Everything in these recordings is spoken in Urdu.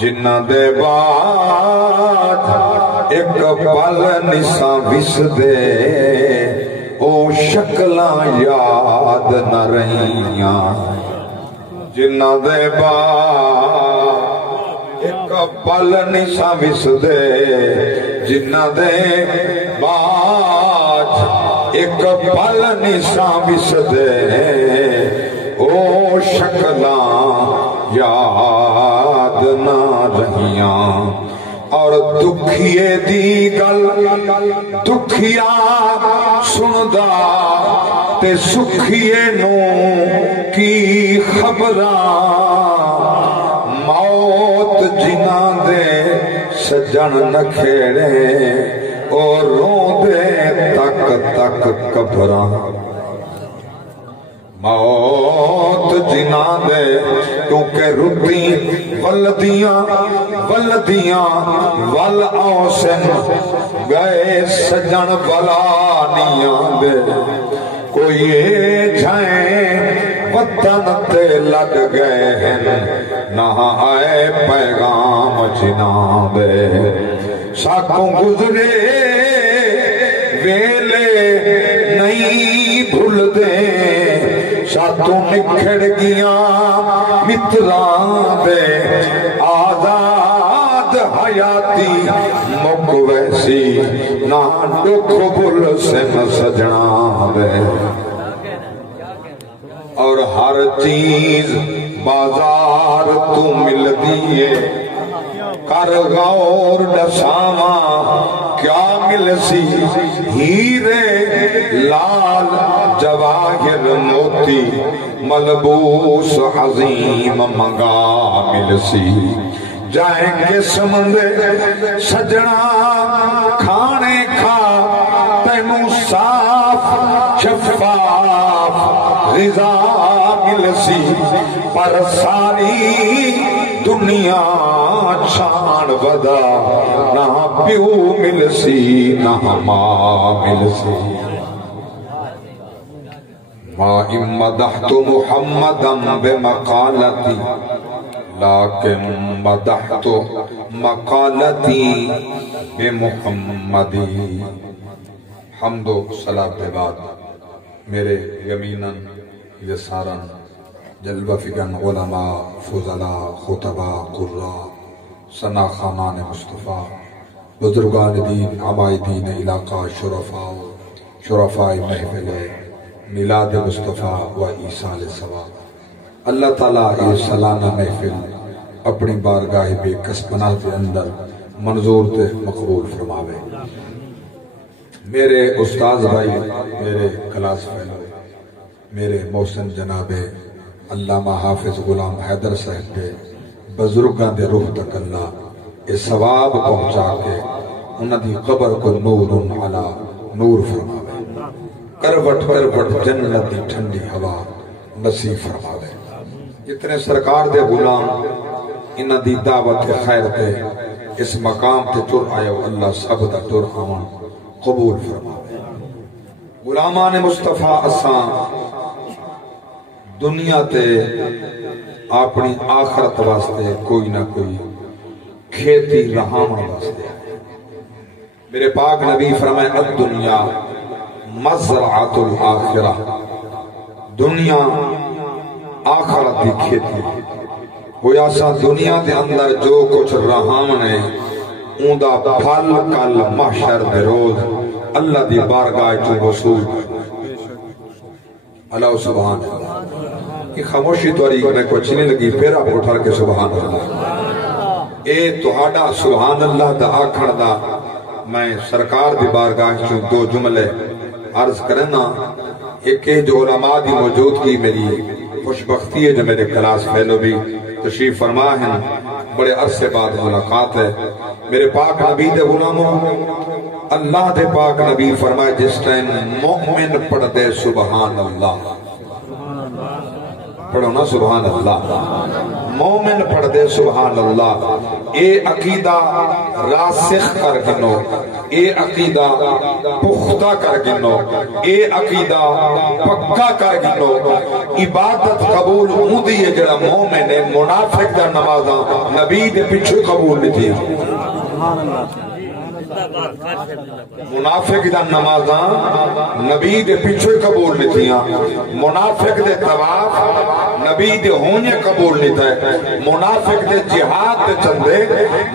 جنہ دے بعد ایک پل نساں وس دے او شکلاں یاد نہ رہیاں جنہ دے بعد ایک پل نساں وس دے جنہ دے بعد ایک پل نساں وس دے او شکلاں یاد نہ رہیاں اور دکھیے دی گل دکھیا سندا تے سکھیے نو کی خبراں موت جنہاں دے سجن نہ کھیڑے اور رو دے تک تک قبراں موت جنا دے کیونکہ رتی ولدیاں ول آسن گئے سجن بلانیاں دے کوئی جھائیں وطن تے لگ گئے ہیں نہ آئے پیغام جنا دے ساکوں گزرے ویلے نہیں بھول دے ساتوں نکھڑ گیاں متران دے آزاد حیاتی مک ویسی نہ دکھ بھول سے نہ سجنا دے اور ہر چیز بازار تو مل دیئے کر غور ڈساواں کیا مل سی ہیرے لال جواہر موتی ملبوس عظیم منگا مل سی جائیں گے سمندے سجنا کھانے کھا تینوں صاف شفاف غذا مل سی پر ساری دنیا چھان ودا نہ پیو مل سی نہ ماں مل سی ما مدحت محمدا بمقالتی لیکن مدحت مقالتی بمحمدی حمد و صلاة کے بعد میرے یمیناً یساراً جلوہ فگن علماء فضلاء خطباء قراء ثنا خانان مصطفیٰ بزرگان دین عبائدین علاقہ شرفاء محفل میلاد مصطفیٰ و عیسیٰ علیہ السلام اللہ تعالیٰ یہ سالانہ محفل اپنی بارگاہ بے کسپناہ کے اندر منظور تے مقبول فرماوے میرے استاذ بھائی میرے کلاس فیلو میرے محسن جناب علامہ حافظ غلام حیدر صاحب کے بزرگاں دے روح تک اللہ اس ثواب پہنچا کے انہاں دی قبر کو نور علی نور فرماوے کروٹ جنت دی ٹھنڈی ہوا نصیب فرماوے جتنے سرکار دے غلام انہاں دی دعوت کے خیر تے اس مقام تے ٹر آئے اللہ سب دا ٹر آوان قبول فرماوے غلامان مصطفیٰ اساں دنیا تے اپنی آخرت واسطے کوئی نہ کوئی کھیتی رہاون واسطے میرے پاک نبی فرمائے الدنیا مزرعۃ الآخرہ دنیا آخرت دی کھیتی گویا سا دنیا دے اندر جو کچھ رہاون ہے اون دا پھل کل محشر دے روز اللہ دی بارگاہ چوں وصول اللہ سبحان اللہ کہ خاموشی تواری میں کو اچھی نہیں لگی پھر آپ اٹھا کے سبحان اللہ اے توہاڈا سبحان اللہ دا آکھن دا میں سرکار دی بارگاہ چوں دو جملے عرض کرنا ایک جو علماء دی موجود کی میری خوشبختی ہے جو میرے کلاس فیلو بھی تشریف فرما ہیں بڑے عرصے بعد ملاقات ہے میرے پاک نبی دے غلاموں اللہ دے پاک نبی فرمائے جس ٹائم مومن پڑھ دے سبحان اللہ پڑھو نا سبحان اللہ مومن پڑھ دے سبحان اللہ اے عقیدہ راسخ کر گنو اے عقیدہ پختہ کر گنو اے عقیدہ پکا کر گنو عبادت قبول ہوندی ہے جڑا مومن ہے منافق دا نمازاں نبی دے پیچھے قبول نہیں تھی منافق دا نمازاں نبی دے پیچھے قبول نہیں تھیاں منافق دے طواف نبی دے ہونے قبول نہیں تھے منافق دے جہاد دے چندے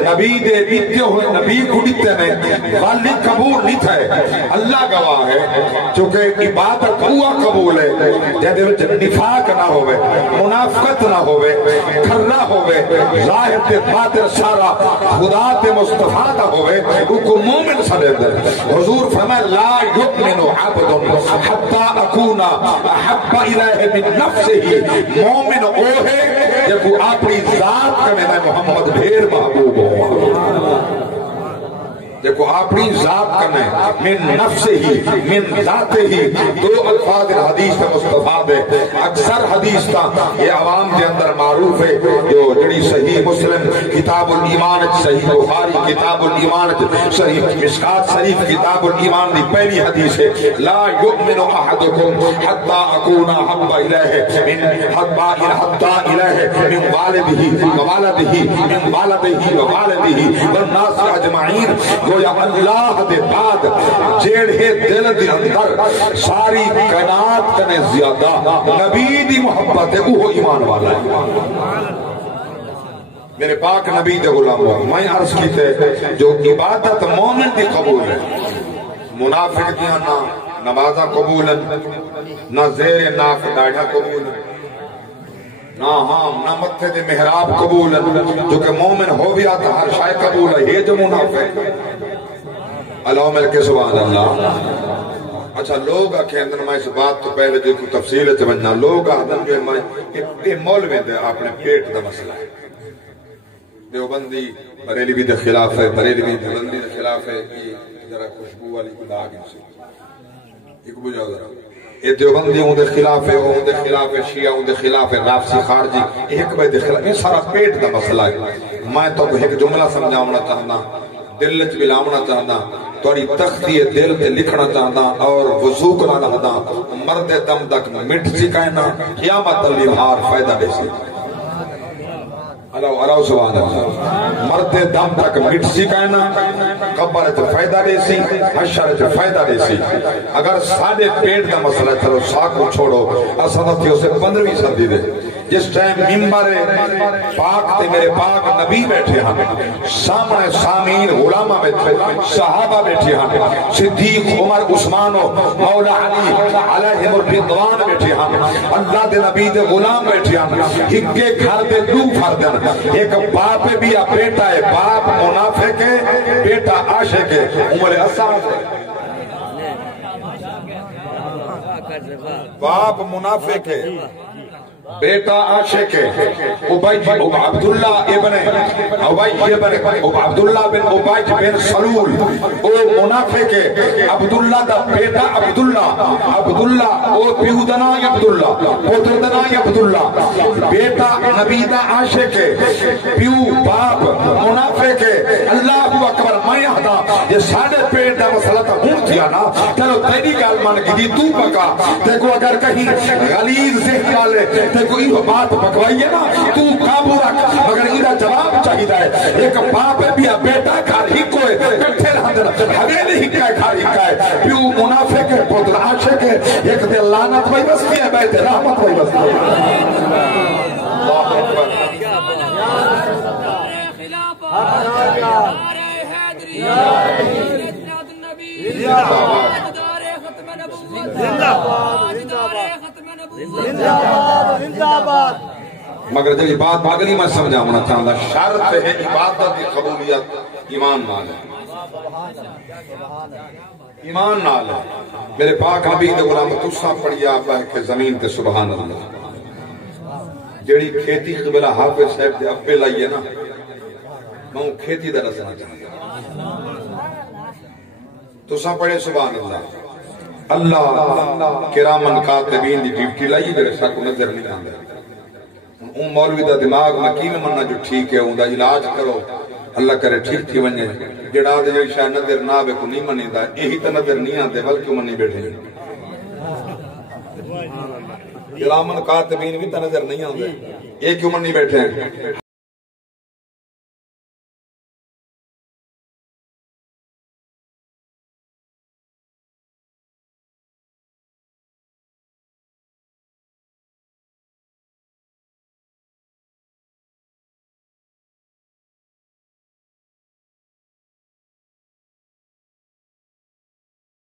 نبی دے دیتے ہوئے نبی کو دیتے میں والی قبول نہیں تھے اللہ گواہ ہے چونکہ عبادت ہوا قبول ہے جہدے وچ نفاق نہ ہوئے منافقت نہ ہوئے کھرنا ہوئے ظاہر تے باطن سارا خدا تے مصطفیٰ دا ہوئے کو مومن صدر حضور فرمائے لا یؤمن عبد حتی اکونا احب الیہ من نفسہ مومن او ہے جب وہ اپنی ذات کا میں محمد بھیر محبوب ہوں دیکھو اپنی ذات کا میں من نفس ہی من ذات ہی دو الفاظ حدیث مصطفیٰ دے اکثر حدیث تا یہ عوام کے اندر معروف ہے جو جڑی صحیح مسلم کتاب الایمان صحیح بخاری کتاب الایمان صحیح مشکات شریف کتاب الایمان دی پہلی حدیث ہے لا یؤمن احدکم حتی اکونا حب الہ من حتی الہ من والدہ ووالدہ من والدہ ووالدہ والناس اجمعین گویا اللہ دے بعد جیڑے دل دے اندر ساری کائنات کنے زیادہ نبی دی محبت ہے وہ ایمان والا ہے میرے پاک نبی دے غلاموں میں عرض کی تھے جو عبادت مومن دی قبول ہے منافق دیاں نہ نمازاں قبول ہیں نہ زیر ناف ڈاڑھا قبول ہے نہ نہ متھے دے محراب قبول ہیں جو کہ مومن ہو بھی آتا ہر شائع قبول ہے یہ جو منافق اللہ مل کے سبحان اللہ اچھا لوگ آکھیں اندر میں اس بات تو پہلے جو کو تفصیل ہے بننا لوگ آدم جو میں مولوی دے اپنے پیٹ دا مسئلہ ہے دیوبندی بریلوی دے خلاف ہے بریلوی دیوبندی دے خلاف ہے یہ ذرا خوشبو والی کو داغ ان سے ایک بجاؤ ذرا یہ دیوبندی ہوں دے خلاف ہے ہوں دے خلاف ہے شیعہ ہوں دے خلاف ہے رافضی خارجی ایک بے دے خلاف یہ سارا پیٹ دا مسئلہ ہے میں تو ایک جملہ سمجھاونا چاہنا دل وچ ملاونا چاہنا توڑی تختی دل تے لکھنا چاہنا اور وضو کرنا چاہنا مرد دم تک مٹ سکائنا قیامت الہار فائدہ دے سی اللہ سبحان اللہ مرد دم تک مٹ سکائنا قبر تے فائدہ دے سی حشر تے فائدہ دے سی اگر ساڑھے پیٹ دا مسئلہ چلو ساکو چھوڑو اسادتیوں سے 15ویں صدی دے جس ٹائم ممبر پاک تے میرے پاک نبی بیٹھے ہیں سامنے سامین علماء بیٹھے صحابہ بیٹھے ہیں صدیق عمر عثمان مولا علی علیہ الرضوان بیٹھے ہیں اللہ دے نبی دے غلام بیٹھے ہیں ہکے گھر دے دو فرد ایک باپ بھی بیٹا ہے باپ منافق ہے بیٹا عاشق ہے عمر اسد باپ منافق ہے بیٹا عاشق ہے عبداللہ ابن عبداللہ بن عبید بن سلول او منافق ہے عبداللہ دا بیٹا عبداللہ او پیودنا عبداللہ پوتردنا عبداللہ بیٹا نبی دا عاشق ہے پیو باپ منافق ہے اللہ اکبر میں آدھا یہ ساڑھے پیٹ دا مسئلہ تا ہون تھیا نا چلو تیری گال من گی تو پکا دیکھو اگر کہیں غلیظ ذہن والے دیکھو یہ بات پکوائیے نا تو قابو رکھ مگر یہ جواب چاہیے ہے ایک باپ بھی بیٹا کھار ہی کوئے کٹھے رہا حویلی ہی کائے کھار ہی کائے پیو منافق ہے پودر عاشق ہے ایک دل لانت وہی بستی ہے بیٹے رحمت وہی بستی ہے اللہ اکبر مگر جب بات اگلی میں سمجھا ہونا چاہتا شرط ہے عبادت کی قبولیت ایمان نال ہے ایمان نال ہے میرے پاک نبی دے غلام تسا پڑھیا اللہ کہ زمین تے سبحان اللہ جڑی کھیتی قبلہ حافظ صاحب دے ابے لائیے نا میں کھیتی دا رسنا چاہتا تسا پڑھے سبحان اللہ اللہ کرامن کاتبین دی ڈیوٹی لائی میرے سا کو نظر نہیں آندے اون مولوی دا دماغ میں کی میں مننا جو ٹھیک ہے اون دا علاج کرو اللہ کرے ٹھیک تھی ونجے جڑا دے جو شاید نظر نہ آبے کو نہیں منی دا یہی تا نظر نہیں آندے بلکہ منی بیٹھے کرامن کاتبین بھی تا نظر نہیں آتے، ایک کیوں من نہیں بیٹھے ہیں